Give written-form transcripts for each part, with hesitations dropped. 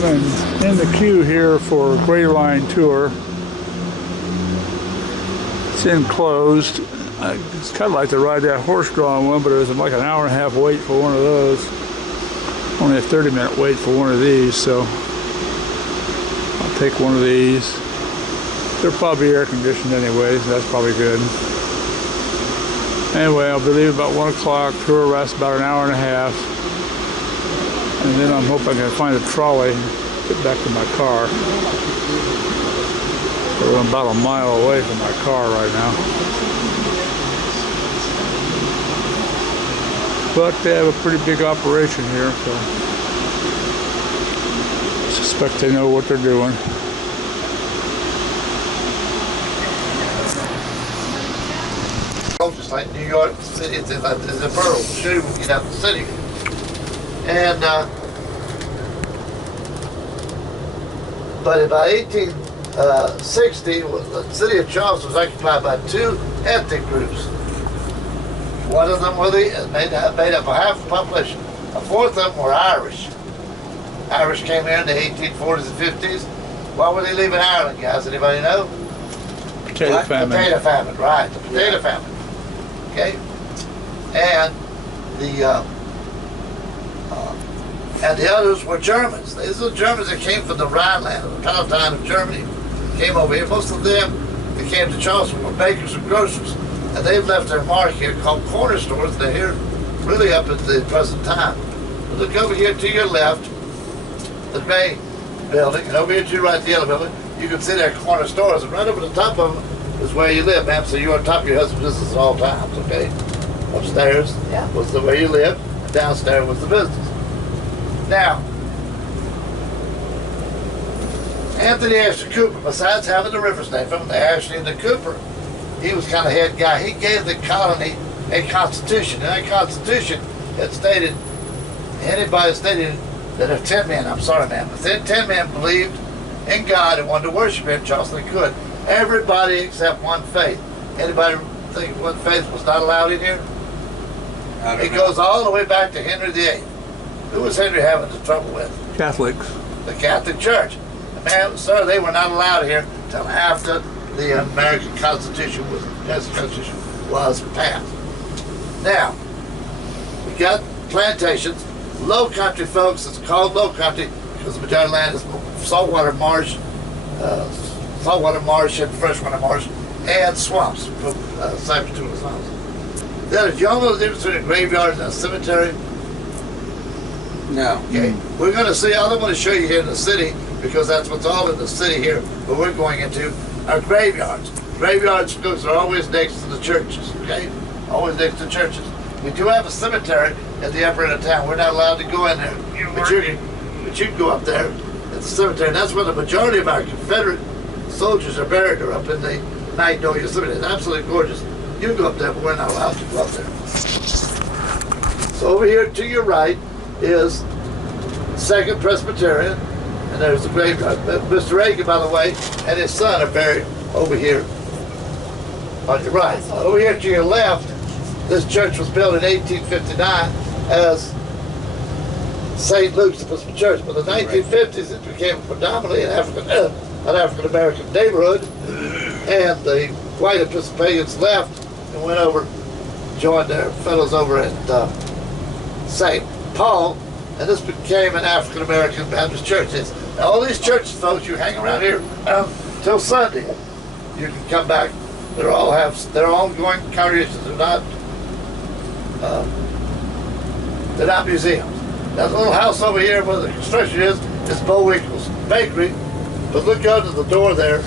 going and in the queue here for a Gray Line tour. It's enclosed. It's kind of like to ride that horse-drawn one, but there's like an hour and a half wait for one of those. Only a 30-minute wait for one of these, so I'll take one of these. They're probably air-conditioned anyways, that's probably good. Anyway, I'll be leaving about 1 o'clock. Tour lasts about an hour and a half. And then I'm hoping I can find a trolley and get back to my car. So I'm about a mile away from my car right now. But they have a pretty big operation here, so I suspect they know what they're doing. Just like New York City, it's a borough. Shooting will get out the city. And but in about 1860, the city of Charleston was occupied by two ethnic groups. One of them made up half the population. A fourth of them were Irish. Irish came here in the 1840s and 50s. Why were they leaving Ireland, guys? Anybody know? Potato famine. Potato famine, right? The potato famine. Okay, and the others were Germans. These are the Germans that came from the Rhineland, the Palatine of Germany, came over here. Most of them that came to Charleston were bakers and grocers, and they've left their mark here called corner stores. They're here really up at the present time. But look over here to your left, the gray building, and over here to your right, the yellow building. You can see their corner stores, and right over the top of them is where you live, ma'am. So you're on top of your husband's business at all times, okay? Upstairs was the way you live, and downstairs was the business. Now, Anthony Ashley Cooper, besides having the rivers named from the Ashley and the Cooper, he was kind of head guy. He gave the colony a constitution, and that constitution had stated, anybody stated that if 10 men, I'm sorry, ma'am, if 10 men believed in God and wanted to worship Him in Charleston, they could. Everybody except one faith. Anybody think one faith was not allowed in here? It goes all the way back to Henry VIII. Who was Henry having the trouble with? Catholics. The Catholic Church. And man, sir, they were not allowed here until after the American Constitution was passed. Now, we got plantations. Low country, folks, it's called low country because the majority of land is saltwater marsh and freshwater marsh, and swamps, cypress swamps. Then, if y'all know the difference between a graveyard and a cemetery? No. Okay. We're going to see, all I'm going to show you here in the city, because that's what's all in the city here, but we're going into are graveyards. Graveyards are always next to the churches, okay? Always next to churches. We do have a cemetery at the upper end of town. We're not allowed to go in there, but you can go up there at the cemetery. And that's where the majority of our Confederate soldiers are buried, or up in the Magnolia Cemetery. It's absolutely gorgeous. You can go up there, but we're not allowed to go up there. So over here to your right is 2nd Presbyterian, and there's the graveyard. Mr. Reagan, by the way, and his son are buried over here on your right. Over here to your left, this church was built in 1859 as St. Luke's Episcopal Church, but in the 1950s it became predominantly an African-American neighborhood, and the white Episcopalians left and went over, joined their fellows over at St. Paul, and this became an African-American Baptist church. Now, all these churches, folks, you hang around here till Sunday. You can come back. They're all ongoing congregations. They're not museums. That little house over here where the construction is Bo Winkle's Bakery, but look under the door there.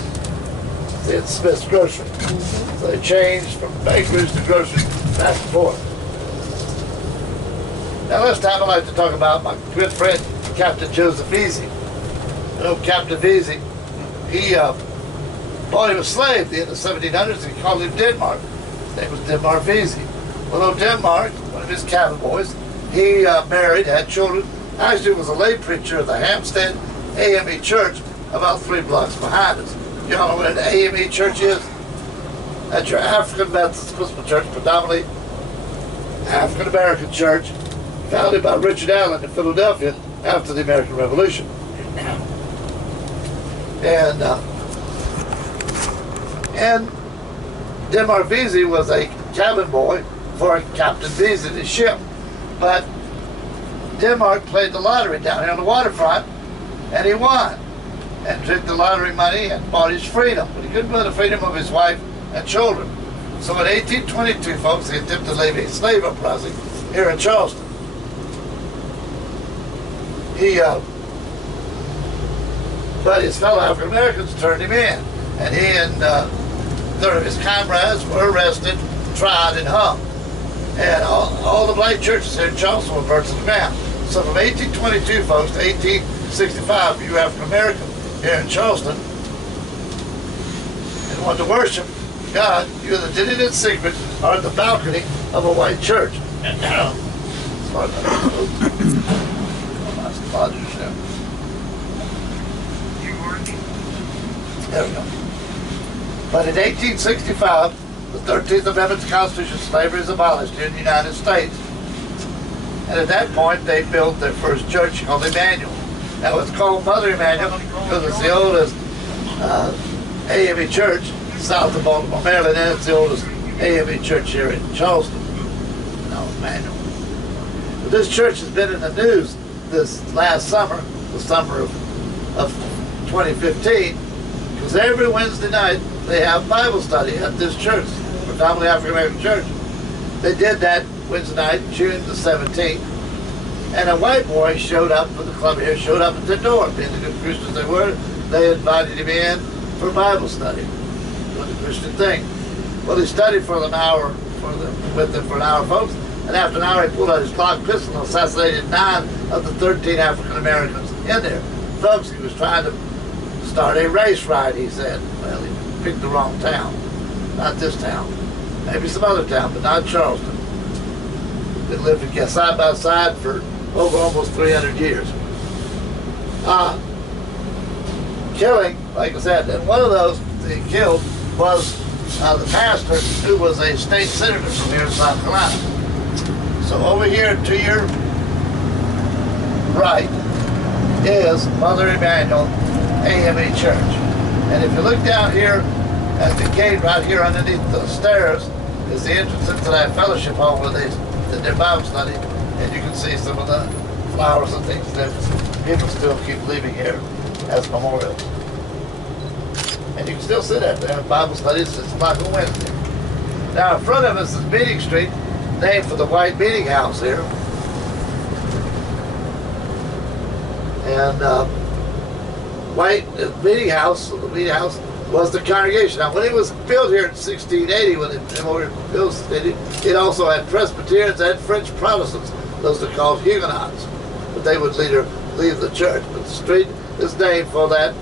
It's Smith's Grocery. So they changed from bakeries to groceries back and forth. Now, last time I'd like to talk about my good friend, Captain Joseph Vesey. You know, Captain Vesey, he bought him a slave at the end of the 1700s, and he called him Denmark. His name was Denmark Vesey. Well, Denmark, one of his cabin boys, he married, had children, actually was a lay preacher of the Hampstead AME Church about 3 blocks behind us. Y'all know where the AME Church is? That's your African Methodist Episcopal Church, predominantly African-American church, founded by Richard Allen in Philadelphia after the American Revolution. And Denmark Vesey was a cabin boy for Captain Vesey's ship. But Denmark played the lottery down here on the waterfront, and he won. And took the lottery money and bought his freedom. But he couldn't buy the freedom of his wife and children. So in 1822, folks, he attempted to leave a slave uprising here in Charleston. But his fellow African Americans turned him in, and he and 30 of his comrades were arrested, tried, and hung. And all the black churches here in Charleston were burned to the ground. So from 1822, folks, to 1865, you African American here in Charleston, and wanted to worship God, you either did it in secret or at the balcony of a white church. There we go. But in 1865, the 13th Amendment to the Constitution, slavery is abolished here in the United States. And at that point, they built their first church called Emanuel. Now it's called Mother Emanuel because it's the oldest AME church south of Baltimore, Maryland, and it's the oldest AME church here in Charleston. No, Emanuel. But this church has been in the news this last summer, the summer of 2015, because every Wednesday night they have Bible study at this church, predominantly African American church. They did that Wednesday night, June the 17th, and a white boy showed up from the club here, showed up at the door. Being the good Christians they were, they invited him in for Bible study, doing the Christian thing. Well, he studied for an hour with them for an hour, folks, and after an hour he pulled out his Glock pistol and assassinated 9 of the 13 African Americans in there. Folks, he was trying to start a race riot, he said. Well, he picked the wrong town. Not this town. Maybe some other town, but not Charleston. They lived together side by side for over almost 300 years. Killing, like I said, and one of those they killed was the pastor who was a state senator from here in South Carolina. So over here to your right is Mother Emanuel AME Church. And if you look down here at the gate right here underneath the stairs is the entrance into that fellowship hall where they did their Bible study, and you can see some of the flowers and things that people still keep leaving here as memorials. And you can still sit out there in Bible studies. It's like a Wednesday. Now in front of us is Meeting Street, named for the White Meeting House here. And White Meeting House, the meeting house was the congregation. Now when it was built here in 1680, when it was built, it also had Presbyterians and French Protestants. Those are called Huguenots. But they would later leave the church. But the street is named for that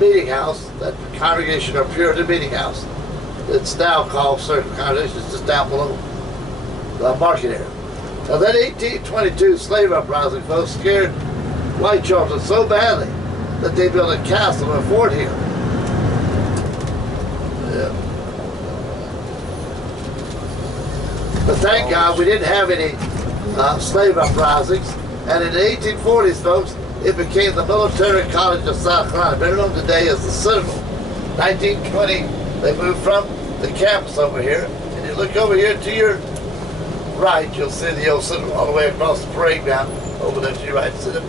meeting house, that congregation or Puritan meeting house. It's now called certain congregations just down below the market area. Now that 1822 slave uprising, folks, scared white Charleston so badly that they built a castle or a fort here. Yeah. But thank God we didn't have any slave uprisings. And in the 1840s, folks, it became the Military College of South Carolina, better known today as the Citadel. 1920, they moved from the campus over here. And you look over here to your right, you'll see the old Citadel all the way across the parade ground. Over there to your right, see that?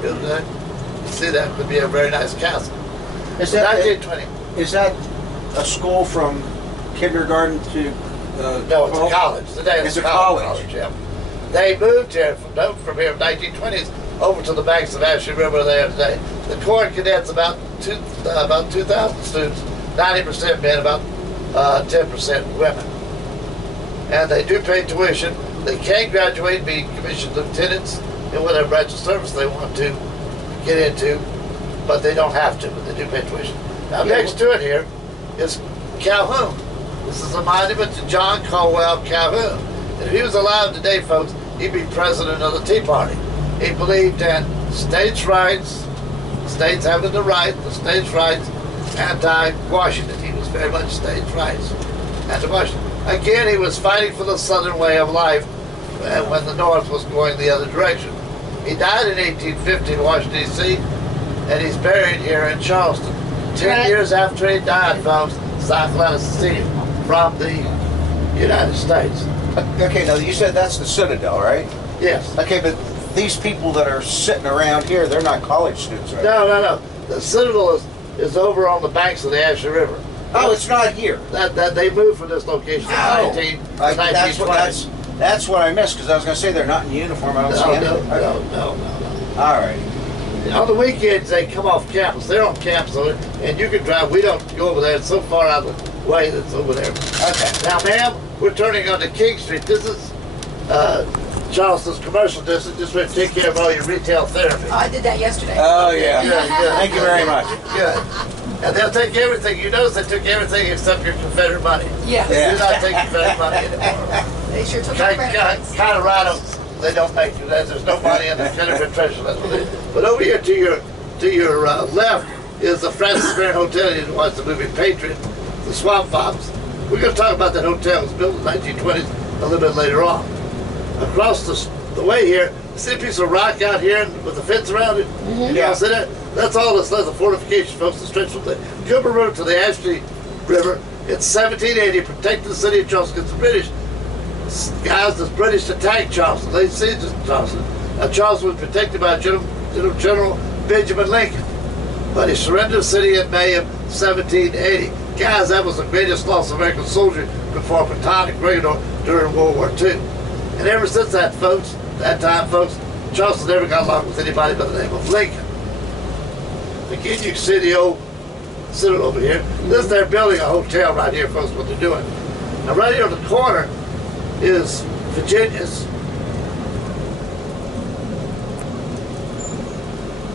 You see that could be a very nice castle. Is that 1920? Is that a school from kindergarten to no, it's a college. Today it's a college. Yeah. They moved here from here in the 1920s over to the banks of Ashley River there today. The Corps cadets about 2,000 students, 90% men, about 10% women. And they do pay tuition. They can graduate and be commissioned lieutenants in whatever branch of service they want to get into, but they don't have to, but they do pay tuition. Now next to it here is Calhoun. This is a monument to John Caldwell Calhoun. And if he was alive today, folks, he'd be president of the Tea Party. He believed in states' rights, states having the right, the states' rights, anti-Washington. He was very much states' rights, anti-Washington. Again, he was fighting for the Southern way of life when the North was going the other direction. He died in 1850 in Washington, D.C., and he's buried here in Charleston. 10 years after he died, folks, South Carolina seceded from the United States. Okay, now you said that's the Citadel, right? Yes. Okay, but these people that are sitting around here, they're not college students, right? No. The Citadel is over on the banks of the Ashley River. Oh, it's not here. That they moved from this location in 1920. That's what I missed, because I was going to say they're not in uniform. I don't see any. No. All right. On the weekends, they come off campus. They're on campus, and you can drive. We don't go over there. It's so far out of the way that's over there. Okay. Now, ma'am, we're turning onto King Street. This is Charleston's commercial district. Just to take care of all your retail therapy. Oh, I did that yesterday. Oh, yeah. Good. Thank you very much. Good. And they'll take everything. You notice they took everything except your Confederate money. Yeah. They do not take Confederate money anymore. They sure took my credit. Colorado, they don't make you that. There's no money in the Confederate treasure. But over here to your left is the Francis Marion Hotel. You watch the movie Patriot, the Swamp Fox. We're going to talk about that hotel. It was built in the 1920s, a little bit later on. Across the way here, see a piece of rock out here with the fence around it? Mm-hmm. You all see that? That's all that's left, the fortification, folks, that stretch from the Cooper Road to the Ashley River. It's 1780, protected the city of Charleston against the British. Guys, the British attacked Charleston. They sieged Charleston. Charleston was protected by General Benjamin Lincoln. But he surrendered the city in May of 1780. Guys, that was the greatest loss of American soldiers before Potomac Reagan during World War II. And ever since that time, folks, Charleston never got along with anybody by the name of Lincoln. Again, you can see the old Citadel over here. They're building a hotel right here, folks, what they're doing. Now, right here on the corner is Virginia's.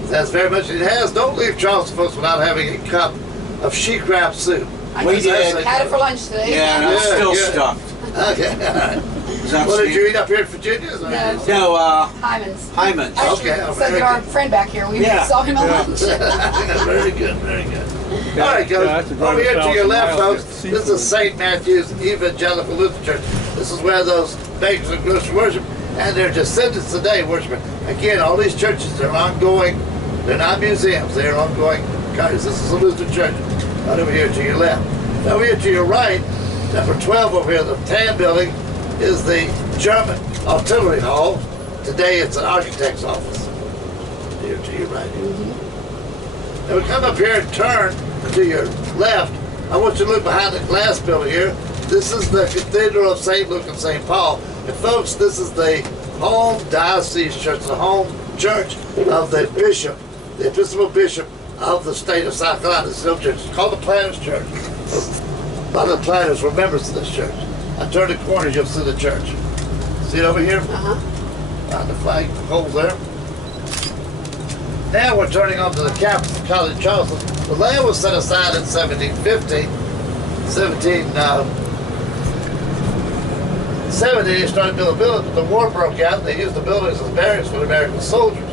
That's very much it has. Don't leave Charleston, folks, without having a cup of sheep wrap soup. We did. Had it for lunch today. Yeah, and I'm still good. stuffed. Okay, all right. What did you eat up here in Virginia? No, Hyman's. Hyman's. Actually, Okay, said our friend back here. We saw him at lunch. Very good, very good. All right, guys. Over here to your left, folks, this is St. Matthew's Evangelical Lutheran Church. This is where those bakers and grocery worship, and their descendants today worship. Again, all these churches, they're ongoing. They're not museums. They're ongoing churches. This is a Lutheran church. Right over here to your left. Now, over here to your right, number 12 over here, the tan building, is the German Artillery Hall. Today it's an architect's office. Here to your right. Mm-hmm. Now we come up here and turn to your left. I want you to look behind the glass building here. This is the Cathedral of St. Luke and St. Paul. And folks, this is the home diocese church, the home church of the bishop, the Episcopal Bishop of the state of South Carolina. This is church. It's called the Planters Church. A lot of the planters were members of this church. I turn the corner, you'll see the church. See it over here? On the flag poles there. Now we're turning on to the campus of College Charleston. The land was set aside in 1750. 1770, they started building buildings, but the war broke out and they used the buildings as barracks for the American soldiers.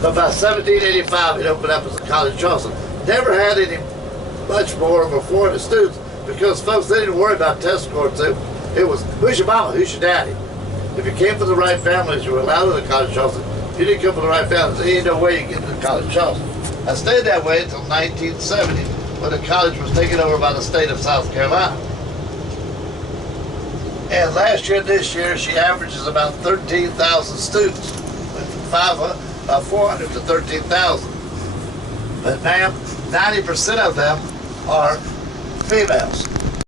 But by 1785, it opened up as a College Charleston. Never had any much more over 400 students, because folks, they didn't worry about test scores too. It was, who's your mama, who's your daddy? If you came from the right families, you were allowed to the College Charleston. If you didn't come from the right families, there ain't no way you get to the College Charleston. I stayed that way until 1970, when the college was taken over by the state of South Carolina. And last year, this year, she averages about 13,000 students. Went from 400 to 13,000. But ma'am, 90% of them are females.